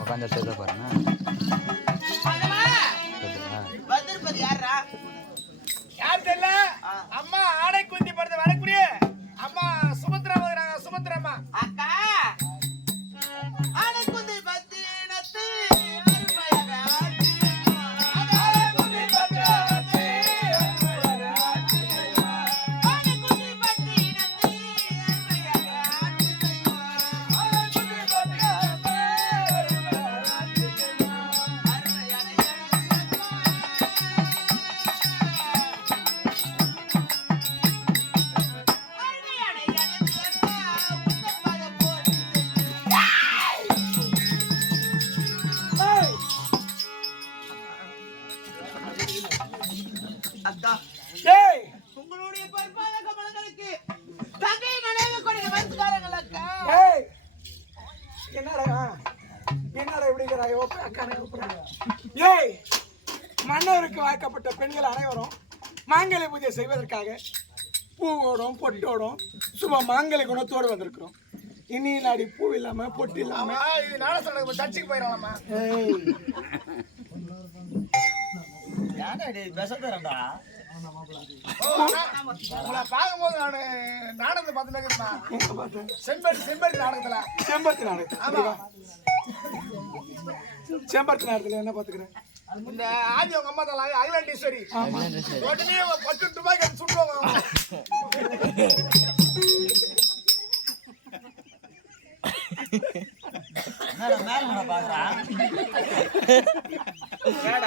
உட்காந்த இடத்துல பாருங்க அம்மா டேய் உங்களுடைய பற்பாத கமலங்களுக்கு தங்கை நினைவு கொடுக்க வந்துக்காரங்கள் அக்கா டேய் என்னடா? என்னடா இப்படி இருக்கிறாய்? ஓப்ப அக்கானை கூப்பிடுறாங்க ஏய்! மன்னருக்கு வாய்க்கப்பட்ட பெண்கள் அனைவரும் மாங்கல்ய பூஜை செய்வதற்காக பூவோடும் பொட்டோடும் சுப மாங்கல்ய குணத்தோடு வந்திருக்கிறோம். இனி நாடி பூ இல்லாம பொட்டு இல்லாம. இது நாள சொல்ல சர்ச்சுக்கு போயிடலாமா? ஏய், பார்க்கும்போது நான் நாடகத்தை பார்த்துட்டு? செம்பருத்தி செம்பருத்தி நாடகத்துல. செம்பருத்தி நாடு அப்படியா? செம்பருத்தி நாடத்துல என்ன பாத்துக்கிறேன் இந்த ஆதி அவங்க அம்மா தான் ஐலாண்டீஸ்வரி உடனே பத்து ரூபாய்க்கு சுட்டுவாங்க அவங்க. ஏன்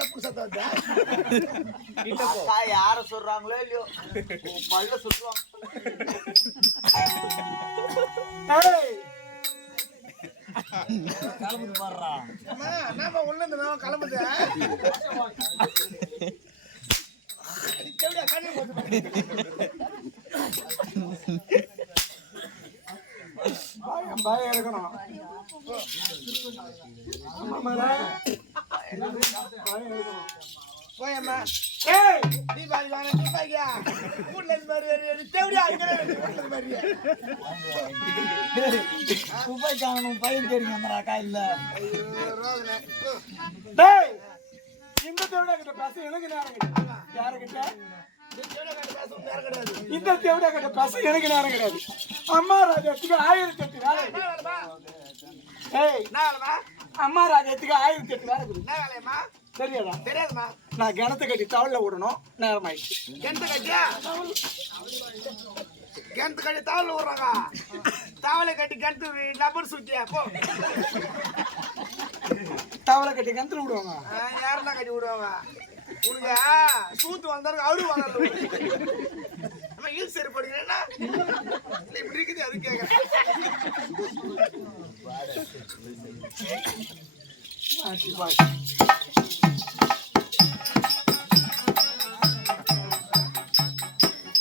டப்பு சத்தம் வந்தா? அக்கா யார சொல்றாங்களோ இல்லையோ? உன் பல்ல சுத்துவாங்க ஏய், அம்மா, என்னம்மா உள்ள இருந்து நான் கிளம்புது? எப்படியா கண்ணு போட்டு பாயம் பாயம் இருக்கணும். போயம்மா ஏய், தீபாவளி வாங்க தீபாவளியா வீட்டுல இருந்து மாதிரி வரி வரி தேவடியா இங்கே வீட்டுல இருந்து டேய், இந்த தேவையா கிட்ட பேச எனக்கு நேரம் கிடையாது யாருக்கிட்ட இந்த தேவடா கிட்ட பேச எனக்கு நேரம் கிடையாது அம்மா ராஜாத்துக்கு ஆயிரத்தி எட்டு வேலை இருக்கு. அம்மா ராஜாத்துக்கு ஆயிரத்தி எட்டு வேலை இருக்குது என்ன வேலையம்மா? சரியாடா தெரியாதும்மா. நான் கிணத்து கட்டி தவளில் விடணும் நேரம் ஆயிடுச்சு கிணத்து கட்டியா? கிணத்து கட்டி தாவல் விடுறாங்க தாவலை கட்டி கிணத்து நபர் சுத்தியா? போ. தவளை கட்டி கிணத்துல விடுவாங்க. யாரெல்லாம் கட்டி விடுவாங்க? உனக்கு சூத்து வந்தாரு அவரு வந்தாரு நம்ம ஹீல் சரி படிக்கிறேன்னா இப்படி இருக்குது அது கேட்கறேன். பாய்.